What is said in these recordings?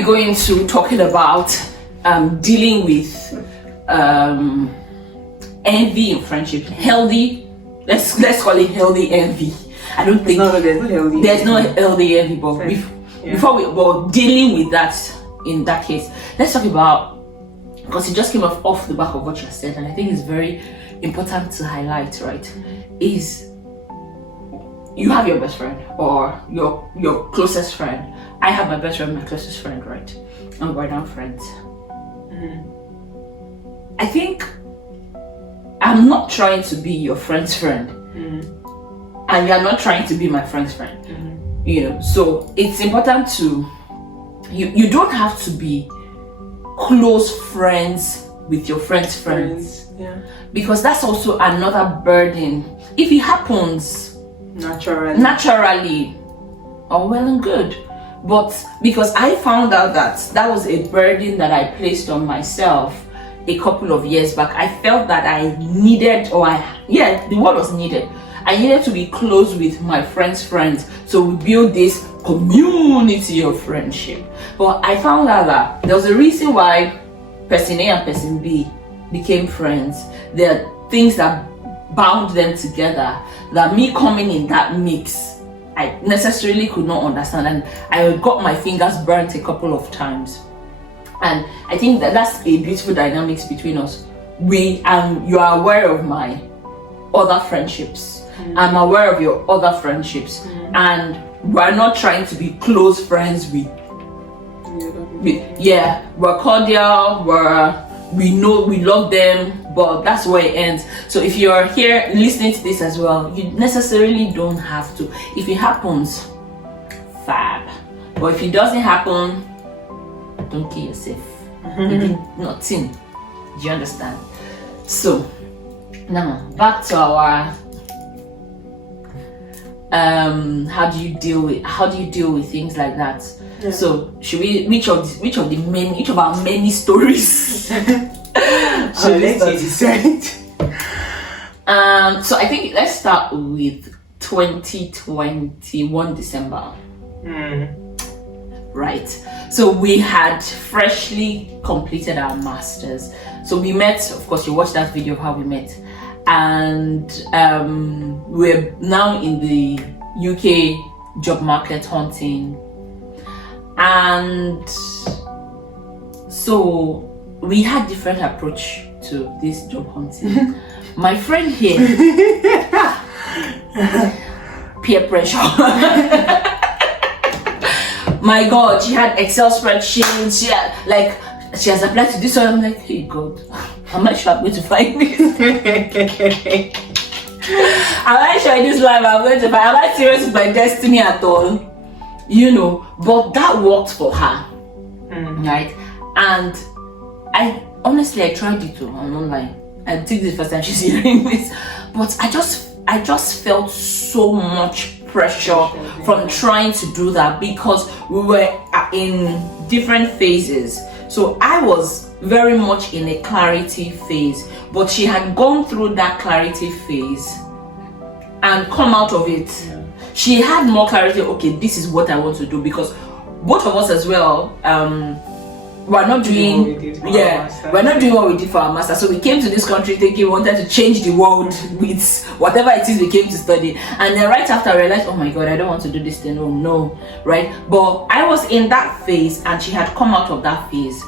we go into talking about dealing with envy in friendship, healthy, let's call it healthy envy. I don't think there's no healthy envy, but before we dealing with that, in that case, let's talk about, because it just came off the back of what you said, and I think it's very important to highlight, right? Is you have your best friend or your closest friend. I have my best friend, my closest friend, right? And we're now friends. I think I'm not trying to be your friend's friend, and you're not trying to be my friend's friend. You know, so it's important to you don't have to be close friends with your friend's friends. Because that's also another burden. If it happens naturally, oh well and good. But because I found out that was a burden that I placed on myself a couple of years back. I felt that I needed, the word was needed. I needed to be close with my friend's friends, so we build this community of friendship. But I found out that there was a reason why person A and person B became friends. There are things that bound them together that me coming in that mix, I necessarily could not understand, and I got my fingers burnt a couple of times. And I think that's a beautiful dynamics between us. You are aware of my other friendships. I'm aware of your other friendships, and we're not trying to be close friends with we're cordial, we know we love them, but that's where it ends. So if you're here listening to this as well, you necessarily don't have to. If it happens, fab. But if it doesn't happen, don't kill yourself. You did nothing. Do you understand? So now back to our how do you deal with things like that? So should we which of our many stories I'll let you decide. So I think let's start with 2021 December. Right, so we had freshly completed our masters. So we met, of course you watched that video of how we met, and we're now in the UK job market hunting, and so we had different approach to this job hunting. My friend here, peer pressure. My God, she had Excel spreadsheets. She has applied to this one. I'm like, hey God, I'm not sure I'm going to find this. I'm not sure in this life I'm going to find. I'm not serious with my destiny at all. You know, but that worked for her, right? And I tried it too. I'm not lying. I think this is the first time she's hearing this, but I just felt so much pressure from trying to do that because we were in different phases. So I was very much in a clarity phase, but she had gone through that clarity phase and come out of it. She had more clarity. Okay, this is what I want to do, because both of us as well, we're not doing what we did for our master. So we came to this country thinking we wanted to change the world with whatever it is we came to study, and then right after I realized, oh my God, I don't want to do this thing. Oh no, right? But I was in that phase and she had come out of that phase,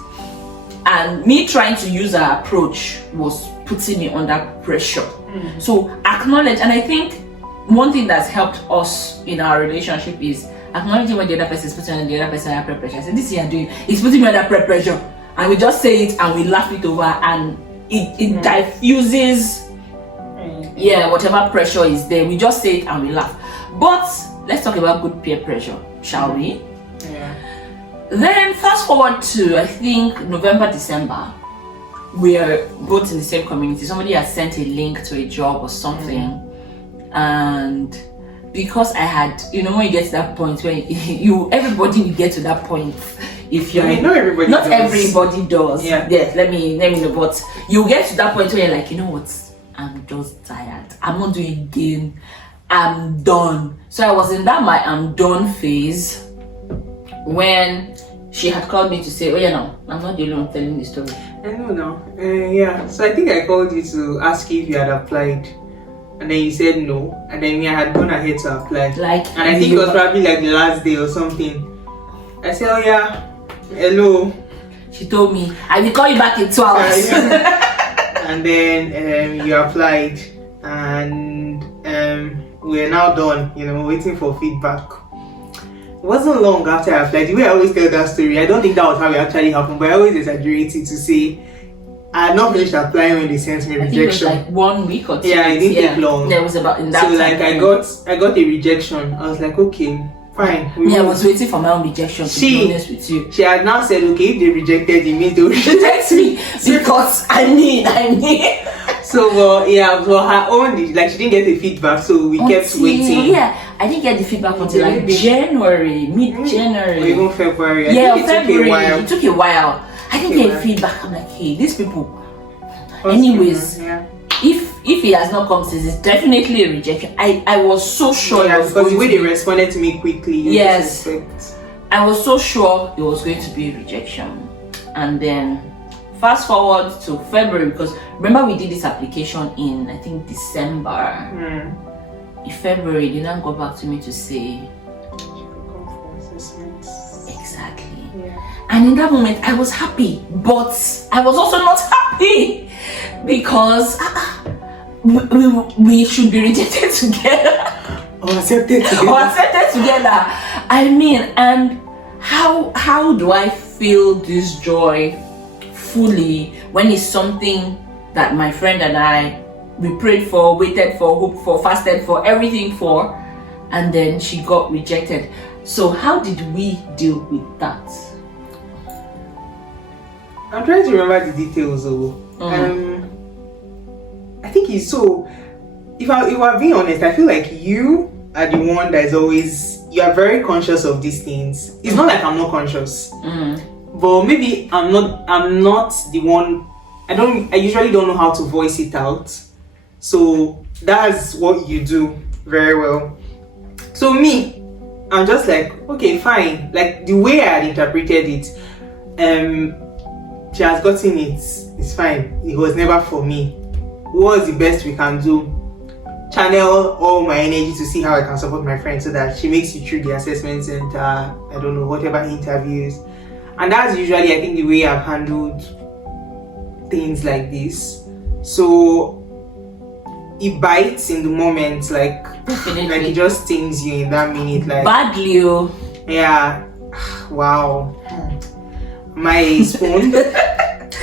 and me trying to use her approach was putting me under pressure. So acknowledge, and I think one thing that's helped us in our relationship is acknowledging when the other person is putting on the other person under pressure. I said, this you're doing is putting me under pressure, and we just say it and we laugh it over, and it diffuses whatever pressure is there. We just say it and we laugh. But let's talk about good peer pressure, shall we? Then fast forward to, I think, November, December. We are both in the same community. Somebody has sent a link to a job or something, and because I had, when you get to that point where everybody will get to that point. If you're everybody does. Yes, let me know. But you get to that point where you're like, you know what? I'm just tired. I'm not doing it again. I'm done. So I was in that I'm done phase when she had called me to say, oh yeah, no, I'm not the only one telling the story. I know now. Yeah. So I think I called you to ask you if you had applied. And then you said no. And then I had gone ahead to apply. And I think it was probably like the last day or something. I said, oh yeah, hello. She told me, I will call you back in 2 hours. And then you applied. And we're now done, waiting for feedback. It wasn't long after I applied. The way I always tell that story, I don't think that was how it actually happened, but I always exaggerate it to say I had not finished applying when they sent me rejection. I think it was like 1 week or 2 Yeah, it didn't take long. There was about in that so time. like I got a rejection. I was like, okay, fine. I was waiting for my own rejection, to be honest with you. She had now said, okay, if they rejected, it means they will reject me because I need. So for her own, like she didn't get the feedback, so we kept waiting. Yeah, I didn't get the feedback until like January, mid-January. Or even February. February. It took a while. I didn't get feedback. I'm like, hey, these people. Anyways, if he has not come since, it's definitely a rejection. I was so sure. Yeah, because the way they responded to me quickly. Yes. I was so sure it was going to be a rejection. And then fast forward to February, because remember we did this application in I think December. In February, they now got back to me to say exactly. Yeah. And in that moment I was happy, but I was also not happy because we should be rejected together. Or accepted together. I mean, and how do I feel this joy fully when it's something that my friend and I, we prayed for, waited for, hoped for, fasted for, everything for, and then she got rejected. So how did we deal with that? I'm trying to remember the details though. I think it's so, if I'm being honest, I feel like you are the one that is always, you are very conscious of these things. It's not like I'm not conscious. But maybe I'm not the one. I usually don't know how to voice it out. So that's what you do very well. So me, I'm just like, okay, fine. Like the way I had interpreted it, she has gotten it. It's fine. It was never for me. What's the best we can do? Channel all my energy to see how I can support my friend so that she makes it through the assessment center, I don't know, whatever interviews. And that's usually, I think, the way I've handled things like this. So it bites in the moment, like it just stings you in that minute, like badly. Yeah. Wow. My spoon.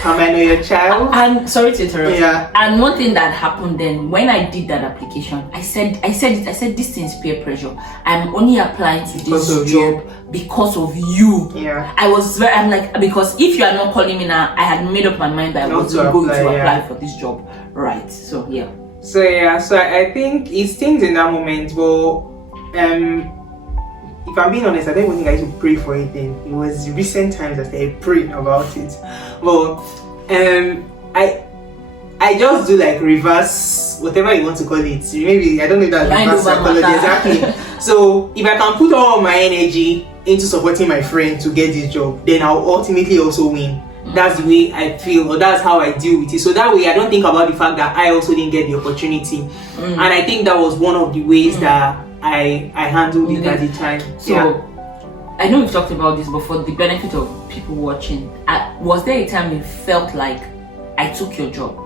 Am I know your child? And sorry to interrupt. Yeah. And one thing that happened then, when I did that application, I said this thing is peer pressure. I'm only applying to this job because of you. Yeah. I'm like, because if you are not calling me now, I had made up my mind that I wasn't going to apply for this job. Right. So yeah. So I think it stings in that moment, but if I'm being honest, I don't even think I should pray for it then. It was recent times that I prayed about it. Well, I just do like reverse, whatever you want to call it. Maybe, I don't know if that's reverse psychology exactly. So if I can put all my energy into supporting my friend to get this job, then I'll ultimately also win. That's the way I feel, or that's how I deal with it. So that way I don't think about the fact that I also didn't get the opportunity. And I think that was one of the ways that I handled it at the time. So I know we've talked about this, but for the benefit of people watching, was there a time you felt like I took your job?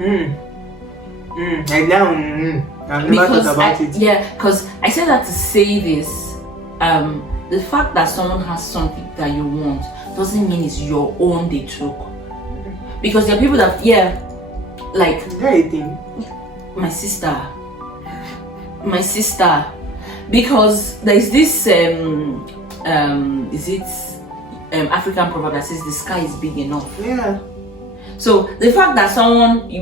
I've never thought about it. Yeah, because I said that to say this. The fact that someone has something that you want doesn't mean it's your own they took. Because there are people that, like my sister, because there's this African proverb that says the sky is big enough. Yeah. So the fact that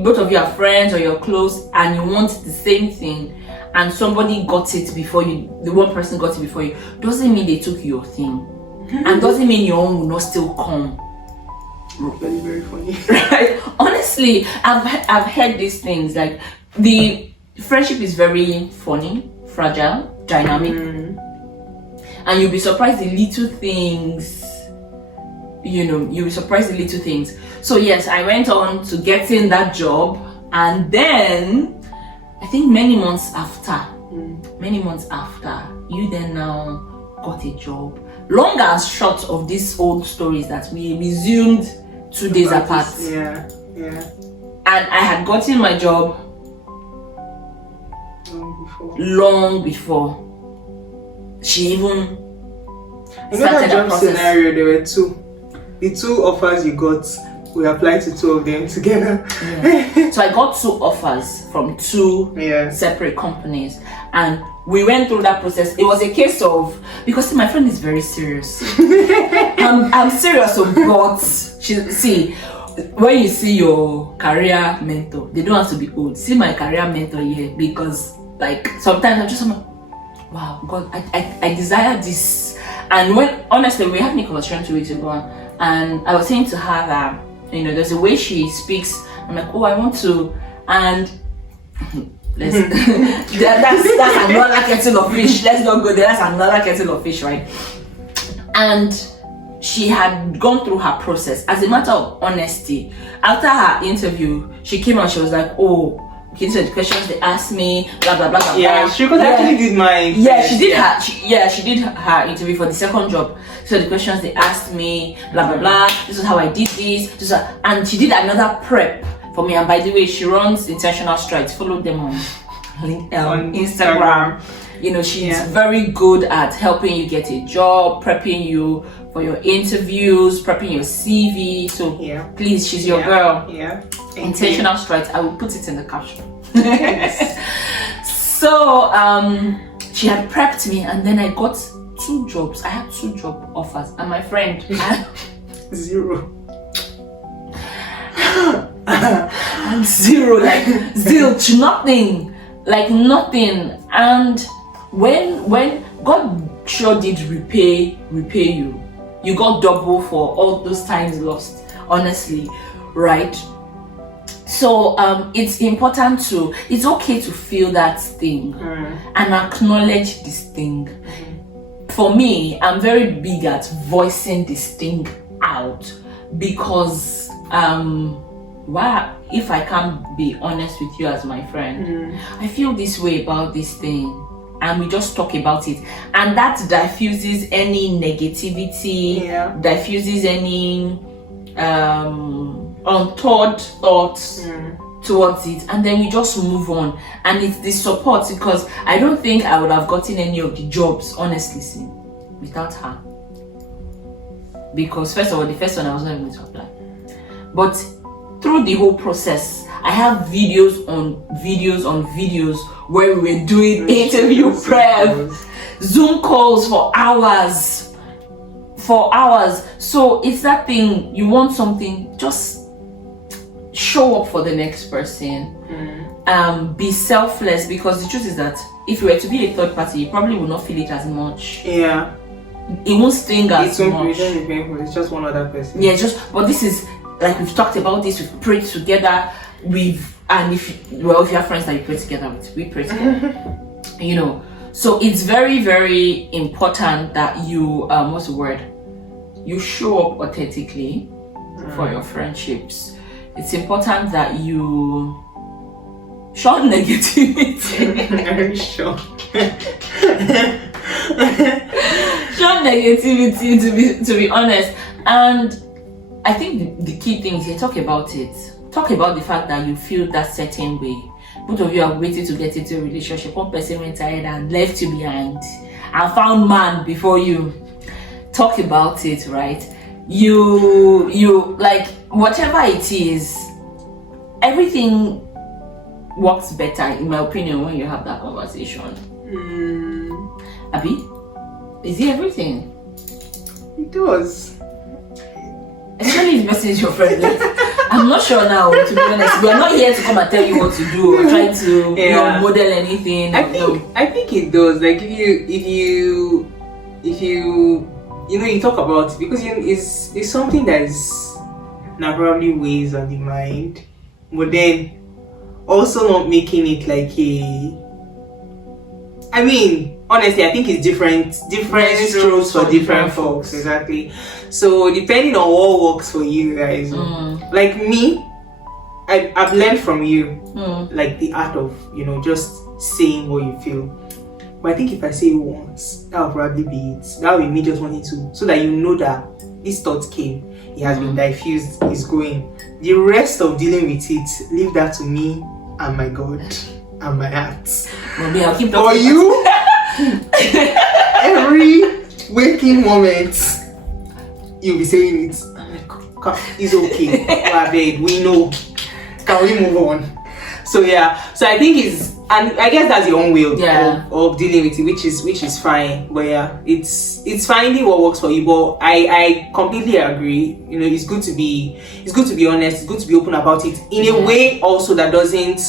both of you are friends or you're close and you want the same thing, and somebody got it before you, the one person got it before you, doesn't mean they took your thing. And doesn't mean your own will not still come. Very, very funny. Right? Honestly, I've heard these things, like the friendship is very funny, fragile, dynamic. and you'll be surprised the little things. You'll be surprised the little things. So yes, I went on to getting that job, and then I think many months after, you then now got a job. Long and short of these old stories that we resumed 2 days apart. Yeah. And I had gotten my job long before she even started that job the process. scenario. There were two. The 2 offers you got, we applied to 2 of them together. Yeah. So I got 2 offers from 2 separate companies, and we went through that process. It was a case of, because see, my friend is very serious. I'm serious, but when you see your career mentor, they don't have to be old. See my career mentor here, because like sometimes I'm just like, wow, God, I desire this. And when honestly, we had a conversation 2 weeks ago, and I was saying to her that there's a way she speaks. I'm like, oh, I want to, and that's another kettle of fish. Let's not go there. That's another kettle of fish, right? And she had gone through her process. As a matter of honesty, after her interview, she came out. She was like, "Oh, these are the questions they asked me." Blah blah blah blah. Yeah, she actually did mine. Yeah, she did her. She did her interview for the second job. So the questions they asked me, blah blah blah. This is how I did this. And she did another prep for me. And by the way, she runs Intentional Strides. Follow them on Instagram. She's very good at helping you get a job, prepping you for your interviews, prepping your CV. So please, she's your girl. Yeah. Intentional Strides. I will put it in the caption. So she had prepped me, and then I got 2 jobs. I had 2 job offers, and my friend had 0. and 0, like zilch, nothing. And when God sure did repay you, you got double for all those times lost, honestly, right? So it's important it's okay to feel that thing and acknowledge this thing. For me, I'm very big at voicing this thing out, because if I can't be honest with you as my friend, I feel this way about this thing, and we just talk about it, and that diffuses any negativity, diffuses any untoward thoughts towards it, and then we just move on. And it's the support, because I don't think I would have gotten any of the jobs, honestly, without her. Because first of all, the first one I was not even to apply, but through the whole process, I have videos on videos where we were doing interview prep, Zoom calls for hours. So it's that thing, you want something, just show up for the next person. Be selfless, because the truth is that if you were to be a third party, you probably will not feel it as much. Yeah, it won't sting as much. It's just one other person. Yeah, but this is like, we've talked about this, we've prayed together, and if you have friends that you pray together with, we pray together. So it's very, very important that you you show up authentically for your friendships. It's important that you shun negativity. Very sure. Shun negativity, to be honest. And I think the key thing is you talk about it. Talk about the fact that you feel that certain way. Both of you are waiting to get into a relationship. One person went ahead and left you behind and found man before you. Talk about it, right? You like, whatever it is, everything works better, in my opinion, when you have that conversation. Abi, is it everything? It does. Especially if the person is your friend. I'm not sure now, to be honest. We are not here to come and tell you what to do or try to model anything. I think it does. Like, if you talk about it, because it's something that is naturally weighs on the mind, but then also not making it like I mean, honestly, I think it's different strokes for different folks. Exactly. So depending on what works for you guys. Like me, I've learned from you, like the art of, just saying what you feel. But I think if I say it once, that will probably be it. That will be me just wanting to, so that you know that this thought came, it has been diffused, it's going. The rest of dealing with it, leave that to me and my God and my heart. Maybe I'll keep For you, every waking moment, you'll be saying it. It's okay. We're bed. We know. Can we move on? So yeah. So I think and I guess that's your own way of dealing with it, which is fine. But yeah, it's finding what works for you. But I completely agree. It's good to be honest. It's good to be open about it in a way also that doesn't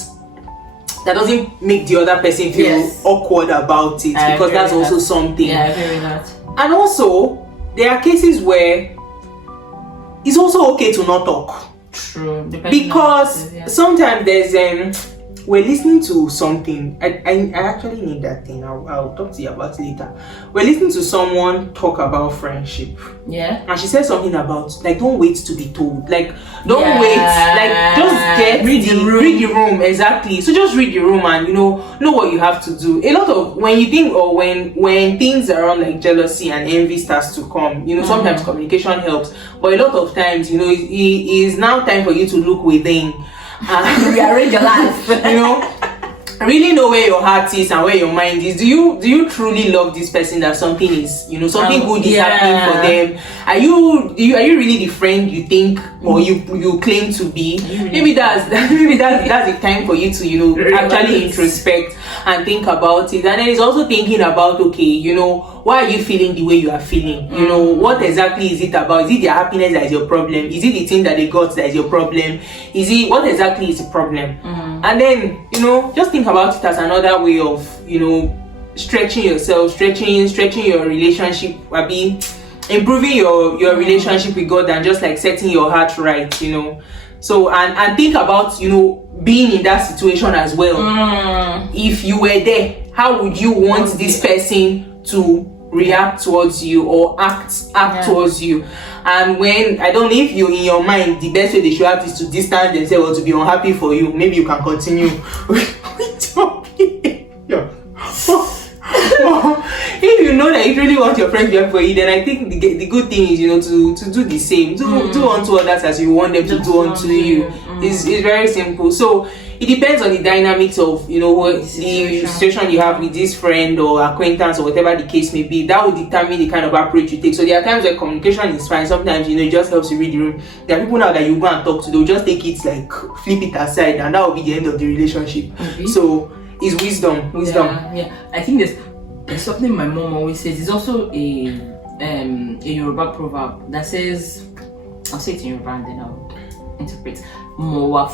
make the other person feel awkward about it, because that's also something. Yeah, I agree with that. And also, there are cases where it's also okay to not talk. True. Because sometimes there's we're listening to something. I actually need that thing. I'll talk to you about it later. We're listening to someone talk about friendship. Yeah. And she said something about, like, don't wait to be told. Like, don't wait. Like, just read the room. Exactly. So just read the room and know what you have to do. A lot of when you think, or when things around like jealousy and envy starts to come, sometimes communication helps. But a lot of times, it is now time for you to look within. Rearrange your life. Really know where your heart is and where your mind is. Do you truly love this person, that something is something good is happening for them? Are you really the friend you think or you claim to be? Maybe that's the time for you to actually introspect and think about it. And then it's also thinking about, okay, why are you feeling the way you are feeling? What exactly is it about? Is it their happiness that is your problem? Is it the thing that they got that is your problem? What exactly is the problem? And then just think about it as another way of stretching yourself, stretching your relationship, maybe improving your relationship with God, and just like setting your heart right. So and think about being in that situation as well. If you were there, how would you want this person to react towards you or act towards you? And when, I don't know if you in your mind, the best way they should act is to distance themselves or to be unhappy for you, maybe you can continue with your behavior. If you know that you really want your friends to be happy for you, then I think the good thing is to do the same, do unto others as you want them to do unto you. It's very simple. So it depends on the dynamics of what the situation you have with this friend or acquaintance or whatever the case may be. That will determine the kind of approach you take. So there are times where communication is fine. Sometimes it just helps you read the room. There are people now that you go and talk to, they'll just take it, like flip it aside, and that will be the end of the relationship. So it's wisdom. Yeah. I think there's something my mom always says. It's also a Yoruba proverb that says, I'll say it in Yoruba and then I'll interpret. So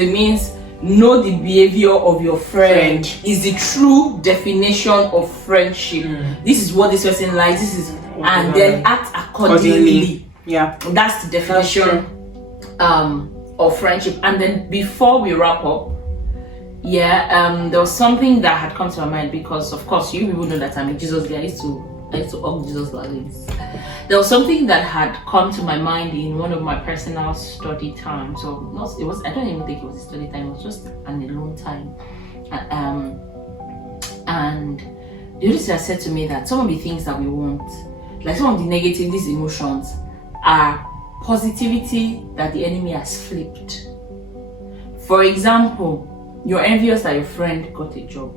it means know the behavior of your friend is the true definition of friendship. This is what this person likes, and then act accordingly. Yeah, that's the definition of friendship. And then before we wrap up, there was something that had come to my mind, because of course you people know that I'm a Jesus guy. I used to hug Jesus like this. There was something that had come to my mind in one of my personal study times. So I don't even think it was a study time, it was just an alone time. And the Holy Spirit said to me that some of the things that we want, like some of the negative, these emotions, are positivity that the enemy has flipped. For example, you're envious that your friend got a job.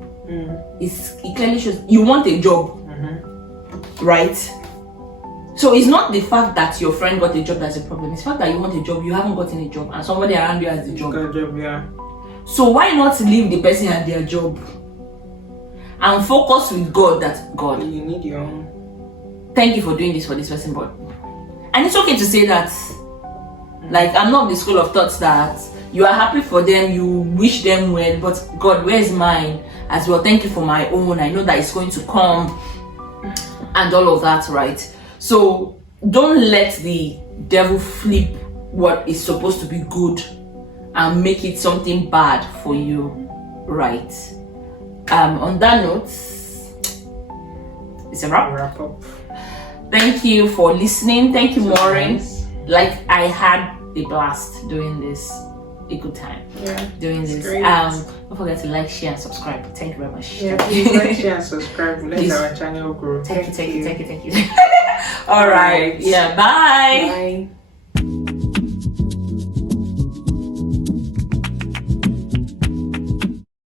It clearly shows you want a job, right? So it's not the fact that your friend got a job that's a problem. It's the fact that you want a job, you haven't gotten a job, and somebody around you has the job. Got a job, yeah. So why not leave the person at their job and focus with God, that God, you need your own. Thank you for doing this for this person, but and it's okay to say that. Like, I'm not the school of thoughts that you are happy for them, you wish them well, but God, where's mine as well? Thank you for my own. I know that it's going to come and all of that, right? So don't let the devil flip what is supposed to be good and make it something bad for you, right? On that note, it's a wrap. Wrap up. Thank you for listening. Thank you, So Maureen. nice. Like, I had a blast doing this. A good time doing it's this. great. Don't forget to like, share, and subscribe. Thank you very much. Yeah, please like, share, and subscribe. Let Please. our channel grow. Thank you. All right. Yeah. Bye. Bye.